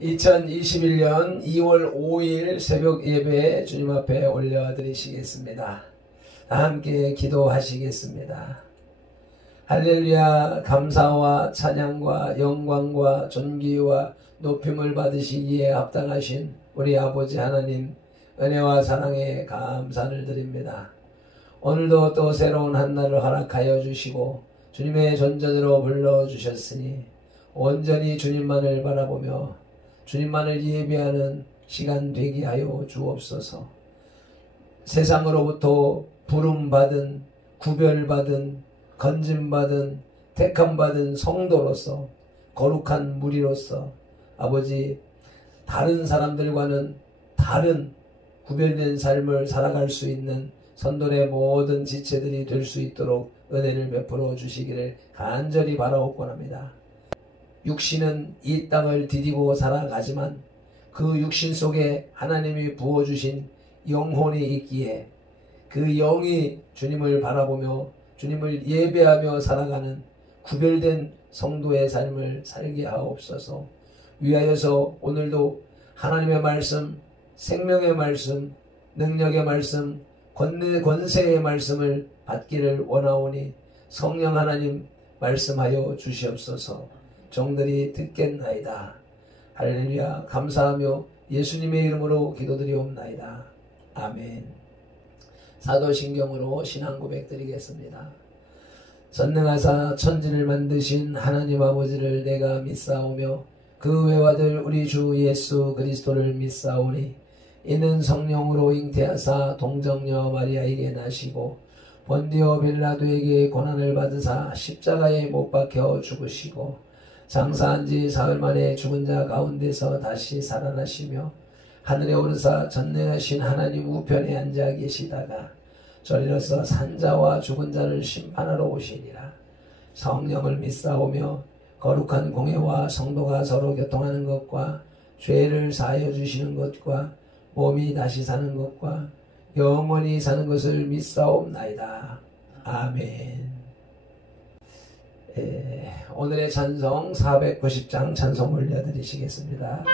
2021년 2월 5일 새벽 예배 주님 앞에 올려드리시겠습니다. 다 함께 기도하시겠습니다. 할렐루야. 감사와 찬양과 영광과 존귀와 높임을 받으시기에 합당하신 우리 아버지 하나님, 은혜와 사랑에 감사를 드립니다. 오늘도 또 새로운 한날을 허락하여 주시고 주님의 전전으로 불러주셨으니 온전히 주님만을 바라보며 주님만을 예배하는 시간 되게 하여 주옵소서. 세상으로부터 부름받은, 구별받은, 건짐받은, 택함받은 성도로서, 거룩한 무리로서 아버지, 다른 사람들과는 다른 구별된 삶을 살아갈 수 있는 선돌의 모든 지체들이 될 수 있도록 은혜를 베풀어 주시기를 간절히 바라옵곤합니다. 육신은 이 땅을 디디고 살아가지만 그 육신 속에 하나님이 부어주신 영혼이 있기에 그 영이 주님을 바라보며 주님을 예배하며 살아가는 구별된 성도의 삶을 살게 하옵소서. 위하여서 오늘도 하나님의 말씀, 생명의 말씀, 능력의 말씀, 권세의 말씀을 받기를 원하오니 성령 하나님 말씀하여 주시옵소서. 종들이 듣겠나이다. 할렐루야. 감사하며 예수님의 이름으로 기도드리옵나이다. 아멘. 사도신경으로 신앙 고백 드리겠습니다. 전능하사 천지를 만드신 하나님 아버지를 내가 믿사오며 그 외아들 우리 주 예수 그리스도를 믿사오니 이는 성령으로 잉태하사 동정녀 마리아에게 나시고 본디오 빌라도에게 고난을 받으사 십자가에 못 박혀 죽으시고 장사한 지 사흘 만에 죽은 자 가운데서 다시 살아나시며 하늘에 오르사 전능하신 하나님 우편에 앉아 계시다가 저리로서 산자와 죽은 자를 심판하러 오시니라. 성령을 믿사오며 거룩한 공회와 성도가 서로 교통하는 것과 죄를 사하여 주시는 것과 몸이 다시 사는 것과 영원히 사는 것을 믿사옵나이다. 아멘. 오늘의 찬송 490장 찬송 올려드리시겠습니다.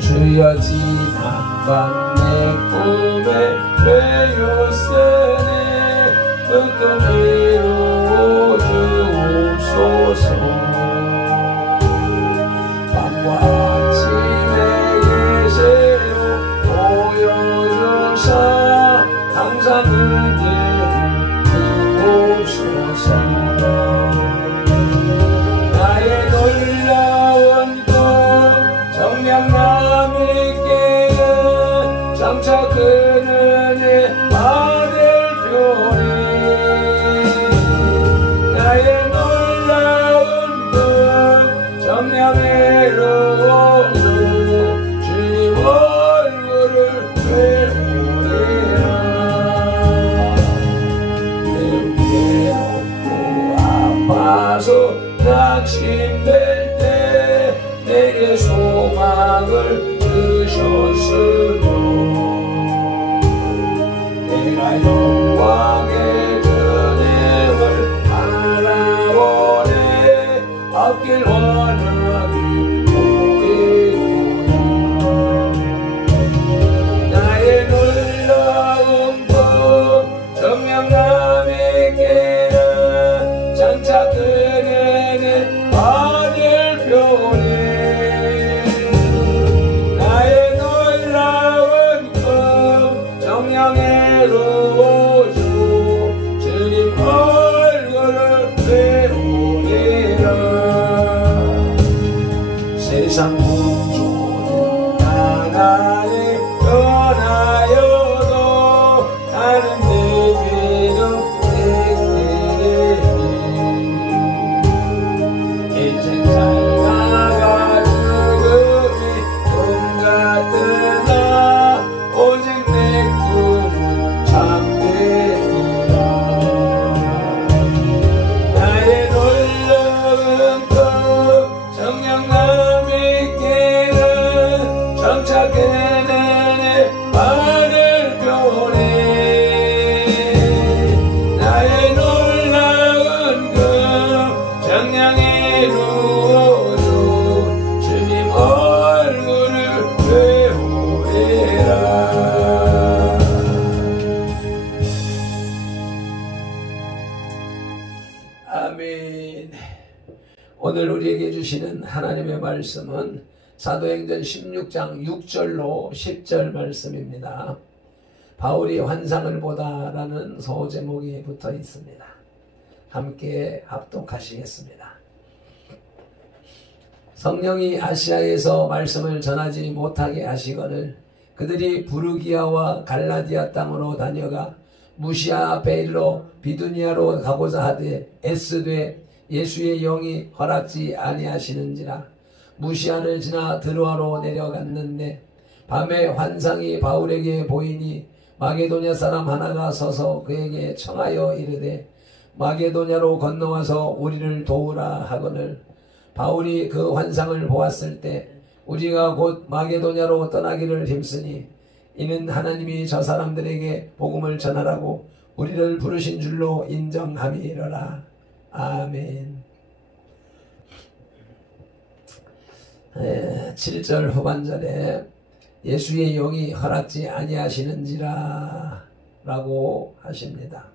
주여 지난 밤 내 꿈에 메였으니 뜨뜻 이루어 주옵소서. 밤과 같이 내 예세로 보여주사 항상 은혜를 주옵소서. 나의 놀라운 꿈 정량감 있게 장차 그 은혜 받을 표리. 나의 놀라운 꿈 정량해로 주님 얼굴을 배우리라. 내 괴롭고 아파서 낙심될 때 내게 소망을 주셨으며 하나님의 말씀은 사도행전 16장 6절로 10절 말씀입니다. 바울이 환상을 보다라는 소제목이 붙어 있습니다. 함께 합독하시겠습니다. 성령이 아시아에서 말씀을 전하지 못하게 하시거늘 그들이 부르기아와 갈라디아 땅으로 다녀가 무시아 베일로 비두니아로 가고자 하되 애쓰되 예수의 영이 허락지 아니하시는지라. 무시아를 지나 드로아로 내려갔는데 밤에 환상이 바울에게 보이니 마게도냐 사람 하나가 서서 그에게 청하여 이르되 마게도냐로 건너와서 우리를 도우라 하거늘 바울이 그 환상을 보았을 때 우리가 곧 마게도냐로 떠나기를 힘쓰니 이는 하나님이 저 사람들에게 복음을 전하라고 우리를 부르신 줄로 인정함이러라. 아멘. 7절 후반절에 예수의 영이 허락지 아니하시는지라 라고 하십니다.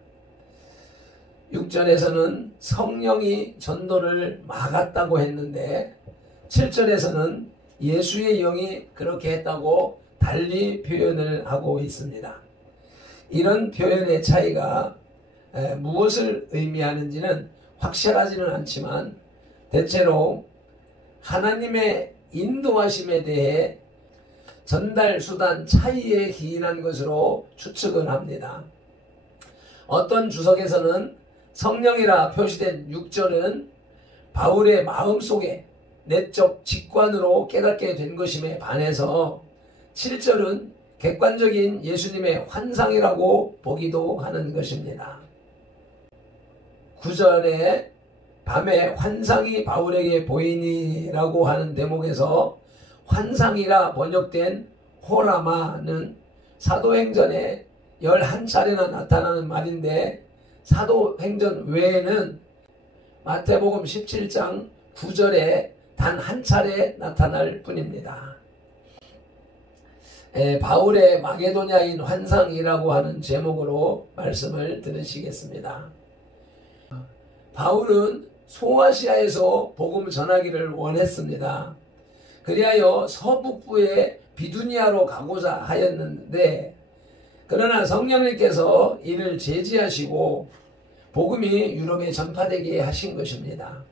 6절에서는 성령이 전도를 막았다고 했는데 7절에서는 예수의 영이 그렇게 했다고 달리 표현을 하고 있습니다. 이런 표현의 차이가 무엇을 의미하는지는 확실하지는 않지만 대체로 하나님의 인도하심에 대해 전달 수단 차이에 기인한 것으로 추측을 합니다. 어떤 주석에서는 성령이라 표시된 6절은 바울의 마음속에 내적 직관으로 깨닫게 된 것임에 반해서 7절은 객관적인 예수님의 환상이라고 보기도 하는 것입니다. 9절에 밤에 환상이 바울에게 보이니라고 하는 대목에서 환상이라 번역된 호라마는 사도행전에 11차례나 나타나는 말인데 사도행전 외에는 마태복음 17장 9절에 단 한 차례 나타날 뿐입니다. 바울의 마게도냐인 환상이라고 하는 제목으로 말씀을 들으시겠습니다. 바울은 소아시아에서 복음 전하기를 원했습니다. 그리하여 서북부의 비두니아로 가고자 하였는데 그러나 성령님께서 이를 제지하시고 복음이 유럽에 전파되게 하신 것입니다.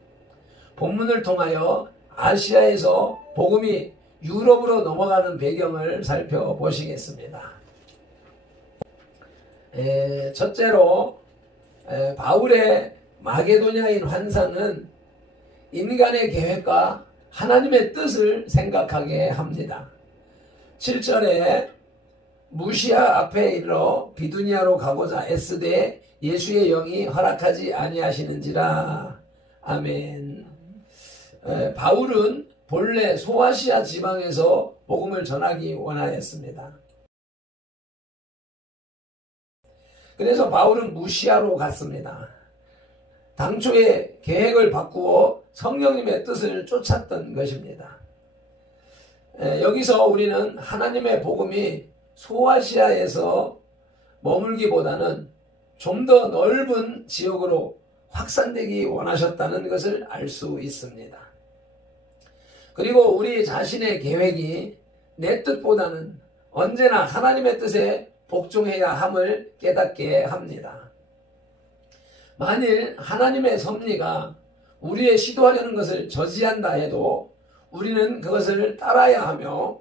본문을 통하여 아시아에서 복음이 유럽으로 넘어가는 배경을 살펴보시겠습니다. 첫째로 바울의 마게도냐인 환상은 인간의 계획과 하나님의 뜻을 생각하게 합니다. 7절에 무시아 앞에 이르러 비두니아로 가고자 애쓰되 예수의 영이 허락하지 아니하시는지라. 아멘. 바울은 본래 소아시아 지방에서 복음을 전하기 원하였습니다. 그래서 바울은 무시아로 갔습니다. 당초의 계획을 바꾸어 성령님의 뜻을 쫓았던 것입니다. 여기서 우리는 하나님의 복음이 소아시아에서 머물기보다는 좀 더 넓은 지역으로 확산되기 원하셨다는 것을 알 수 있습니다. 그리고 우리 자신의 계획이 내 뜻보다는 언제나 하나님의 뜻에 복종해야 함을 깨닫게 합니다. 만일 하나님의 섭리가 우리의 시도하려는 것을 저지한다 해도 우리는 그것을 따라야 하며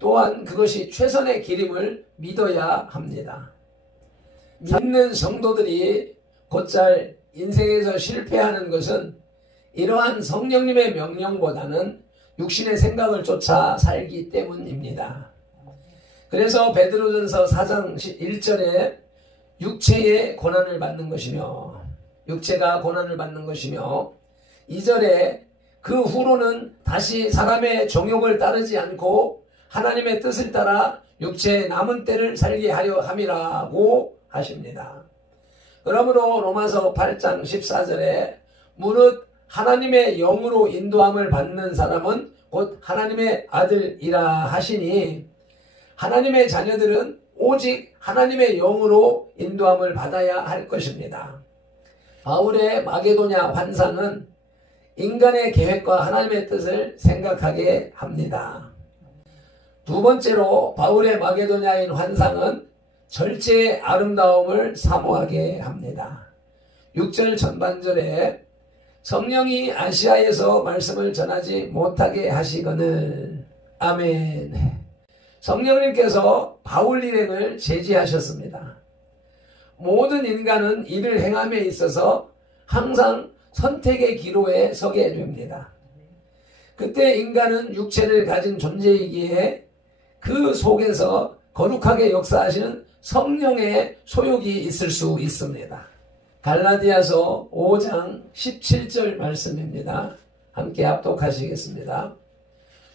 또한 그것이 최선의 길임을 믿어야 합니다. 믿는 성도들이 곧잘 인생에서 실패하는 것은 이러한 성령님의 명령보다는 육신의 생각을 쫓아 살기 때문입니다. 그래서 베드로전서 4장 1절에 육체의 고난을 받는 것이며 육체가 고난을 받는 것이며 2절에 그 후로는 다시 사람의 정욕을 따르지 않고 하나님의 뜻을 따라 육체의 남은 때를 살게 하려 함이라고 하십니다. 그러므로 로마서 8장 14절에 무릇 하나님의 영으로 인도함을 받는 사람은 곧 하나님의 아들이라 하시니 하나님의 자녀들은 오직 하나님의 영으로 인도함을 받아야 할 것입니다. 바울의 마게도냐 환상은 인간의 계획과 하나님의 뜻을 생각하게 합니다. 두 번째로 바울의 마게도냐인 환상은 절제의 아름다움을 사모하게 합니다. 6절 전반절에 성령이 아시아에서 말씀을 전하지 못하게 하시거늘. 아멘. 성령님께서 바울 일행을 제지하셨습니다. 모든 인간은 이를 행함에 있어서 항상 선택의 기로에 서게 됩니다. 그때 인간은 육체를 가진 존재이기에 그 속에서 거룩하게 역사하시는 성령의 소욕이 있을 수 있습니다. 갈라디아서 5장 17절 말씀입니다. 함께 합독하시겠습니다.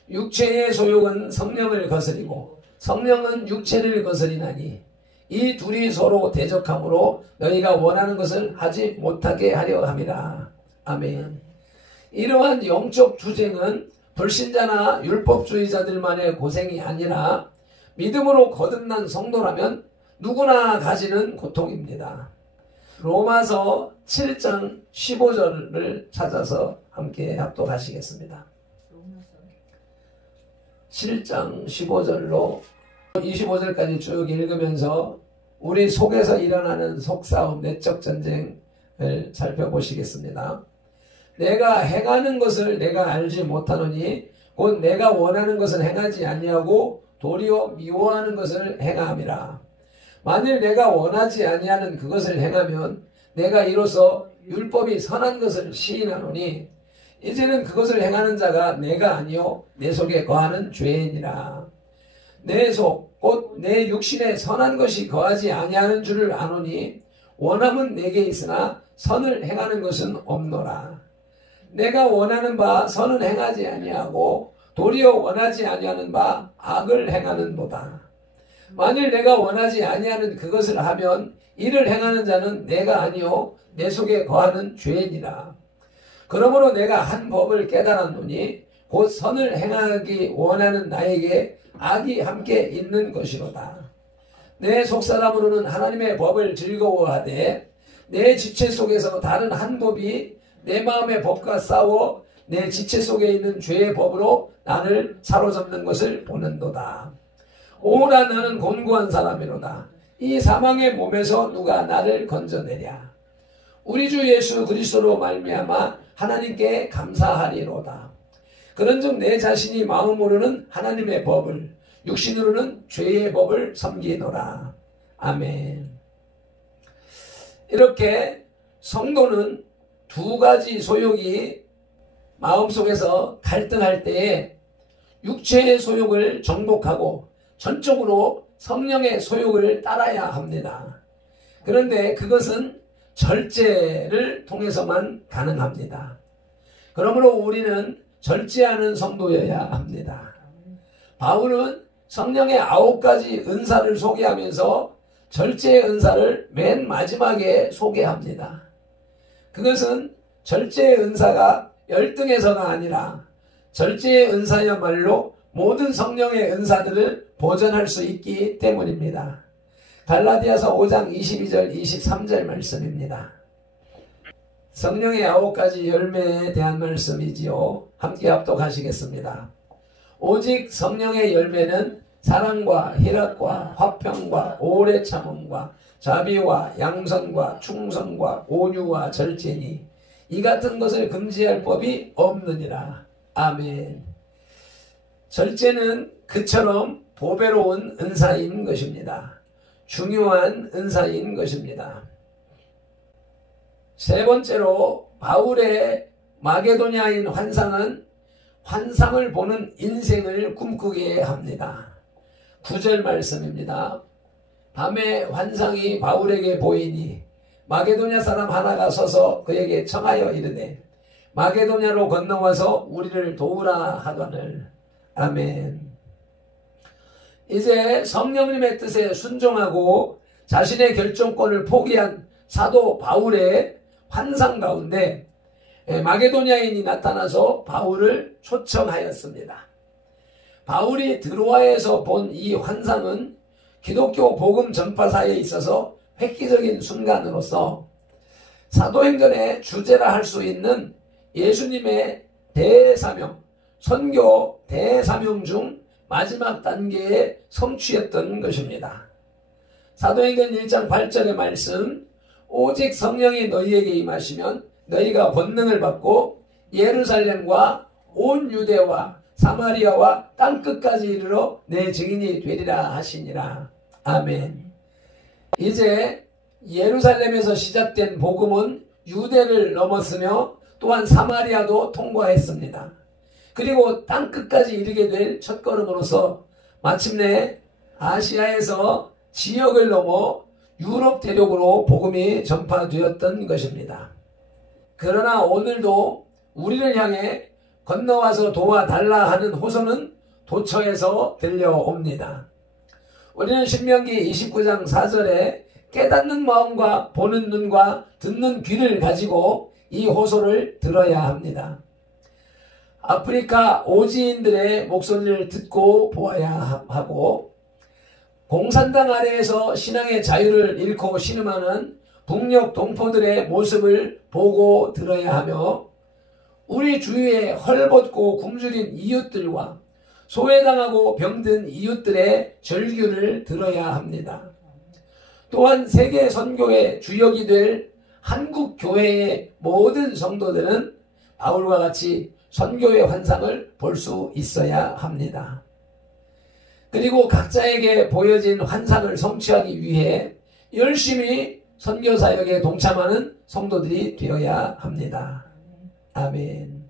육체의 소욕은 성령을 거스리고 성령은 육체를 거스리나니 이 둘이 서로 대적함으로 너희가 원하는 것을 하지 못하게 하려 함이라. 아멘. 이러한 영적 투쟁은 불신자나 율법주의자들만의 고생이 아니라 믿음으로 거듭난 성도라면 누구나 가지는 고통입니다. 로마서 7장 15절을 찾아서 함께 합독하시겠습니다. 7장 15절로 25절까지 쭉 읽으면서 우리 속에서 일어나는 속싸움, 내적 전쟁을 살펴보시겠습니다. 내가 행하는 것을 내가 알지 못하노니 곧 내가 원하는 것을 행하지 아니하고 도리어 미워하는 것을 행함이라. 만일 내가 원하지 아니하는 그것을 행하면 내가 이로써 율법이 선한 것을 시인하노니 이제는 그것을 행하는 자가 내가 아니요 내 속에 거하는 죄이니라. 내 속 곧 내 육신에 선한 것이 거하지 아니하는 줄을 아노니 원함은 내게 있으나 선을 행하는 것은 없노라. 내가 원하는 바 선은 행하지 아니하고 도리어 원하지 아니하는 바 악을 행하는도다. 만일 내가 원하지 아니하는 그것을 하면 이를 행하는 자는 내가 아니요 내 속에 거하는 죄이니라. 그러므로 내가 한 법을 깨달았노니 곧 선을 행하기 원하는 나에게 악이 함께 있는 것이로다. 내 속사람으로는 하나님의 법을 즐거워하되 내 지체 속에서 다른 한 법이 내 마음의 법과 싸워 내 지체 속에 있는 죄의 법으로 나를 사로잡는 것을 보는도다. 오라 나는 곤고한 사람이로다. 이 사망의 몸에서 누가 나를 건져내랴. 우리 주 예수 그리스도로 말미암아 하나님께 감사하리로다. 그런즉 내 자신이 마음으로는 하나님의 법을 육신으로는 죄의 법을 섬기노라. 아멘. 이렇게 성도는 두 가지 소욕이 마음속에서 갈등할 때에 육체의 소욕을 정복하고 전적으로 성령의 소욕을 따라야 합니다. 그런데 그것은 절제를 통해서만 가능합니다. 그러므로 우리는 절제하는 성도여야 합니다. 바울은 성령의 9가지 은사를 소개하면서 절제의 은사를 맨 마지막에 소개합니다. 그것은 절제의 은사가 열등에서가 아니라 절제의 은사야말로 모든 성령의 은사들을 보존할 수 있기 때문입니다. 갈라디아서 5장 22절 23절 말씀입니다. 성령의 9가지 열매에 대한 말씀이지요. 함께 합독하시겠습니다. 오직 성령의 열매는 사랑과 희락과 화평과 오래 참음과 자비와 양선과 충성과 온유와 절제니 이 같은 것을 금지할 법이 없느니라. 아멘. 절제는 그처럼 보배로운 은사인 것입니다. 중요한 은사인 것입니다. 세 번째로 바울의 마게도냐인 환상은 환상을 보는 인생을 꿈꾸게 합니다. 9절 말씀입니다. 밤에 환상이 바울에게 보이니 마게도냐 사람 하나가 서서 그에게 청하여 이르되 마게도냐로 건너와서 우리를 도우라 하거늘. 아멘. 이제 성령님의 뜻에 순종하고 자신의 결정권을 포기한 사도 바울의 환상 가운데 마게도냐인이 나타나서 바울을 초청하였습니다. 바울이 드로아에서 본 이 환상은 기독교 복음 전파사에 있어서 획기적인 순간으로서 사도행전의 주제라 할 수 있는 예수님의 대사명, 선교 대사명 중 마지막 단계의 성취였던 것입니다. 사도행전 1장 8절의 말씀, 오직 성령이 너희에게 임하시면 너희가 권능을 받고 예루살렘과 온 유대와 사마리아와 땅끝까지 이르러 내 증인이 되리라 하시니라. 아멘. 이제 예루살렘에서 시작된 복음은 유대를 넘었으며 또한 사마리아도 통과했습니다. 그리고 땅끝까지 이르게 될 첫걸음으로서 마침내 아시아에서 지역을 넘어 유럽 대륙으로 복음이 전파되었던 것입니다. 그러나 오늘도 우리를 향해 건너와서 도와달라 하는 호소는 도처에서 들려옵니다. 우리는 신명기 29장 4절에 깨닫는 마음과 보는 눈과 듣는 귀를 가지고 이 호소를 들어야 합니다. 아프리카 오지인들의 목소리를 듣고 보아야 하고, 공산당 아래에서 신앙의 자유를 잃고 신음하는 북녘 동포들의 모습을 보고 들어야 하며, 우리 주위에 헐벗고 굶주린 이웃들과 소외당하고 병든 이웃들의 절규를 들어야 합니다. 또한 세계 선교의 주역이 될 한국 교회의 모든 성도들은 바울과 같이 선교의 환상을 볼 수 있어야 합니다. 그리고 각자에게 보여진 환상을 성취하기 위해 열심히 선교 사역에 동참하는 성도들이 되어야 합니다. 아멘.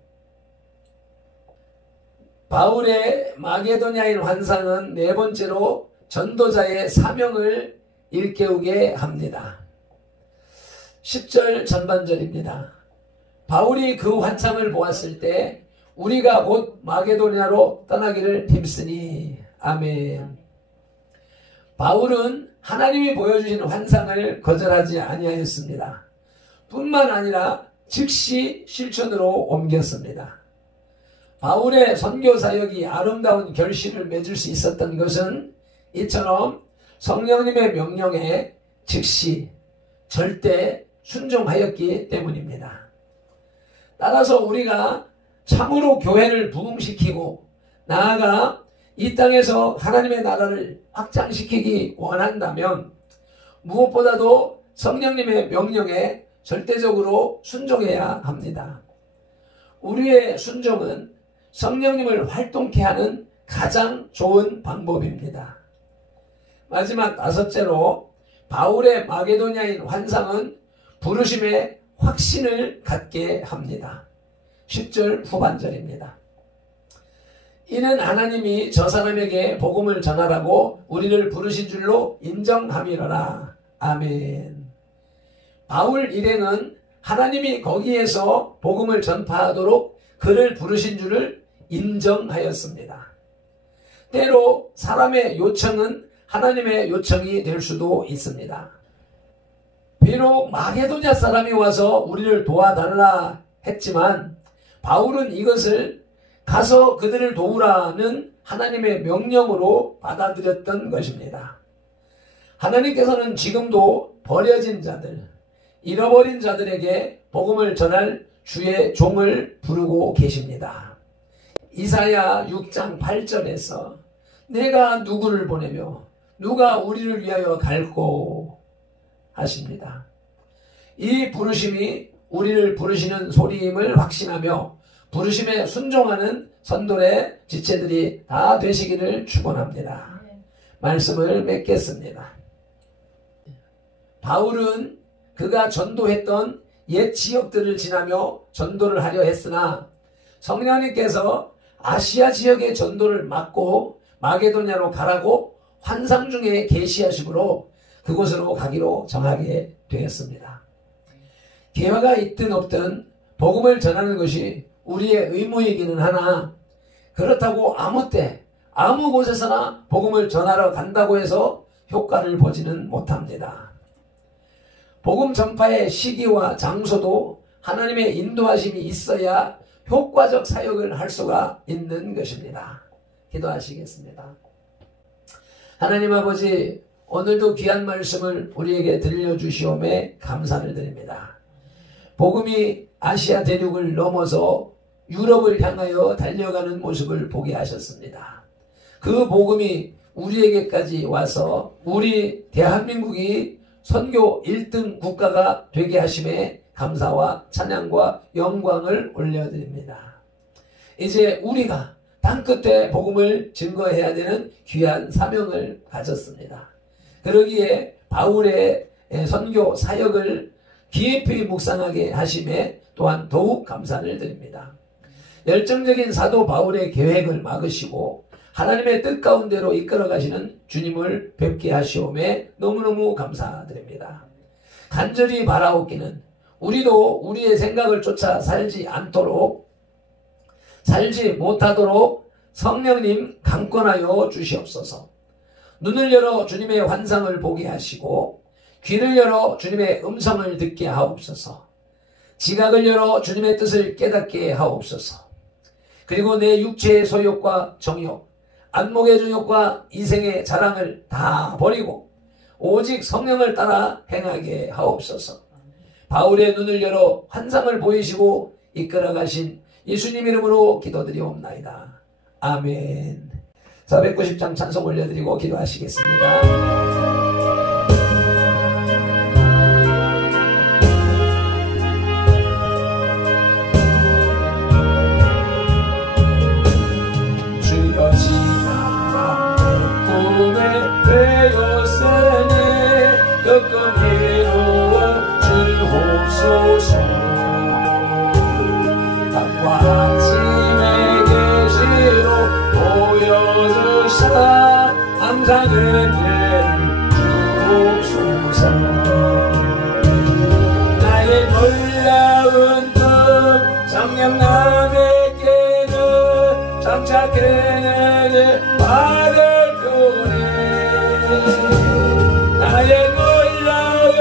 바울의 마게도냐인 환상은 네 번째로 전도자의 사명을 일깨우게 합니다. 10절 전반절입니다. 바울이 그 환상을 보았을 때 우리가 곧 마게도냐로 떠나기를 힘쓰니. 아멘. 바울은 하나님이 보여주신 환상을 거절하지 아니하였습니다. 뿐만 아니라 즉시 실천으로 옮겼습니다. 바울의 선교 사역이 아름다운 결실을 맺을 수 있었던 것은 이처럼 성령님의 명령에 즉시 절대 순종하였기 때문입니다. 따라서 우리가 참으로 교회를 부흥시키고 나아가 이 땅에서 하나님의 나라를 확장시키기 원한다면 무엇보다도 성령님의 명령에 절대적으로 순종해야 합니다. 우리의 순종은 성령님을 활동케 하는 가장 좋은 방법입니다. 마지막 다섯째로 바울의 마게도냐인 환상은 부르심의 확신을 갖게 합니다. 10절 후반절입니다. 이는 하나님이 저 사람에게 복음을 전하라고 우리를 부르신 줄로 인정함이로라. 아멘. 바울 일행은 하나님이 거기에서 복음을 전파하도록 그를 부르신 줄을 인정하였습니다. 때로 사람의 요청은 하나님의 요청이 될 수도 있습니다. 비록 마게도냐 사람이 와서 우리를 도와달라 했지만 바울은 이것을 가서 그들을 도우라는 하나님의 명령으로 받아들였던 것입니다. 하나님께서는 지금도 버려진 자들, 잃어버린 자들에게 복음을 전할 주의 종을 부르고 계십니다. 이사야 6장 8절에서 내가 누구를 보내며 누가 우리를 위하여 갈꼬 하십니다. 이 부르심이 우리를 부르시는 소리임을 확신하며 부르심에 순종하는 선돌의 지체들이 다 되시기를 축원합니다. 말씀을 맺겠습니다. 바울은 그가 전도했던 옛 지역들을 지나며 전도를 하려 했으나 성령님께서 아시아 지역의 전도를 막고 마게도냐로 가라고 환상 중에 계시하심으로 그곳으로 가기로 정하게 되었습니다. 기회가 있든 없든 복음을 전하는 것이 우리의 의무이기는 하나 그렇다고 아무 때 아무 곳에서나 복음을 전하러 간다고 해서 효과를 보지는 못합니다. 복음 전파의 시기와 장소도 하나님의 인도하심이 있어야 효과적 사역을 할 수가 있는 것입니다. 기도하시겠습니다. 하나님 아버지, 오늘도 귀한 말씀을 우리에게 들려주시오매 감사를 드립니다. 복음이 아시아 대륙을 넘어서 유럽을 향하여 달려가는 모습을 보게 하셨습니다. 그 복음이 우리에게까지 와서 우리 대한민국이 선교 1등 국가가 되게 하심에 감사와 찬양과 영광을 올려드립니다. 이제 우리가 땅끝에 복음을 증거해야 되는 귀한 사명을 가졌습니다. 그러기에 바울의 선교 사역을 깊이 묵상하게 하심에 또한 더욱 감사를 드립니다. 열정적인 사도 바울의 계획을 막으시고 하나님의 뜻 가운데로 이끌어 가시는 주님을 뵙게 하시오매 너무너무 감사드립니다. 간절히 바라옵기는 우리도 우리의 생각을 쫓아 살지 못하도록 성령님 강권하여 주시옵소서. 눈을 열어 주님의 환상을 보게 하시고 귀를 열어 주님의 음성을 듣게 하옵소서. 지각을 열어 주님의 뜻을 깨닫게 하옵소서. 그리고 내 육체의 소욕과 정욕, 안목의 정욕과 이생의 자랑을 다 버리고 오직 성령을 따라 행하게 하옵소서. 바울의 눈을 열어 환상을 보이시고 이끌어 가신 예수님 이름으로 기도드리옵나이다. 아멘. 490장 찬송 올려드리고 기도하시겠습니다. 항상 은혜를 주옵소서. 나의 놀라운 뜻 성령 남에게는 장차 그에게 받을 표네. 나의 놀라운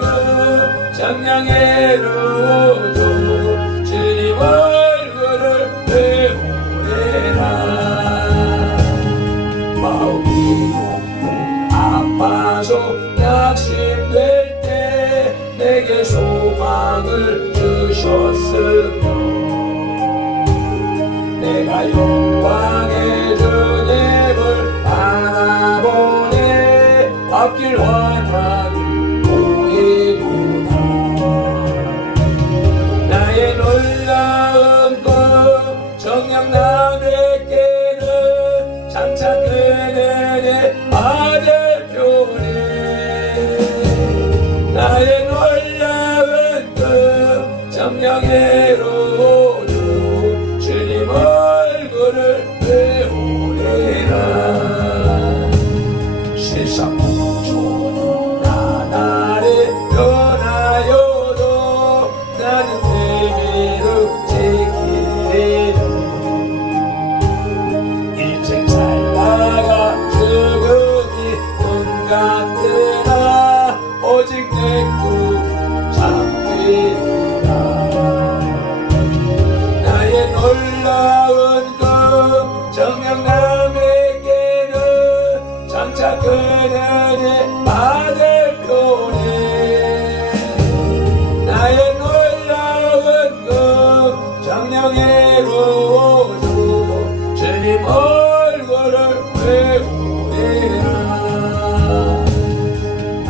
뜻 성령의 루도 주님 얼굴을 배우리라. 마음이 아파서 낙심될 때 내게 소망을 주셨으며 내가 영광의 주님을 바라보네. 앞길 환상이 보이구나. 나의 놀라운 꿈 정녕 남에게는 장차 그에게 받을 표네. 나의 놀라운 꿈 정령의 로도 주님 얼굴을 배우리라. 세상 구조는 나날이 변하여도 나는 내 믿음 지키리라. 인생 살다가 죽음이 눈 같으나 오직 내 꿈 잡히리라. 나의 놀라운 꿈 정녕 남에게는 장차 그들이 받을 표네. 나의 놀라운 꿈 정령의 로도 주님 얼굴을 배우리라.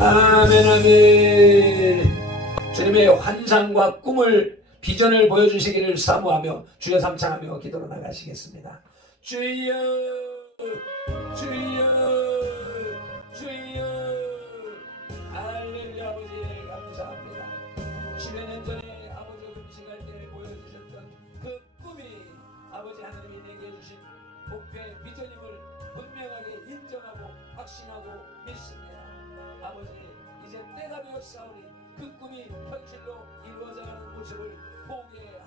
아멘 아멘. 주님의 환상과 꿈을 비전을 보여주시기를 사모하며 주여 삼창하며 기도로 나가시겠습니다. 주여 주여 주여. 할렐루야. 아버지 감사합니다. 10여 년 전에 아버지 음식할 때 보여주셨던 그 꿈이 아버지 하나님이 내게 주신 목표의 비전임을 분명하게 인정하고 확신하고 믿습니다. 아버지 이제 때가 되었사오니 그 꿈이 현실로 이루어져가는 모습을 보게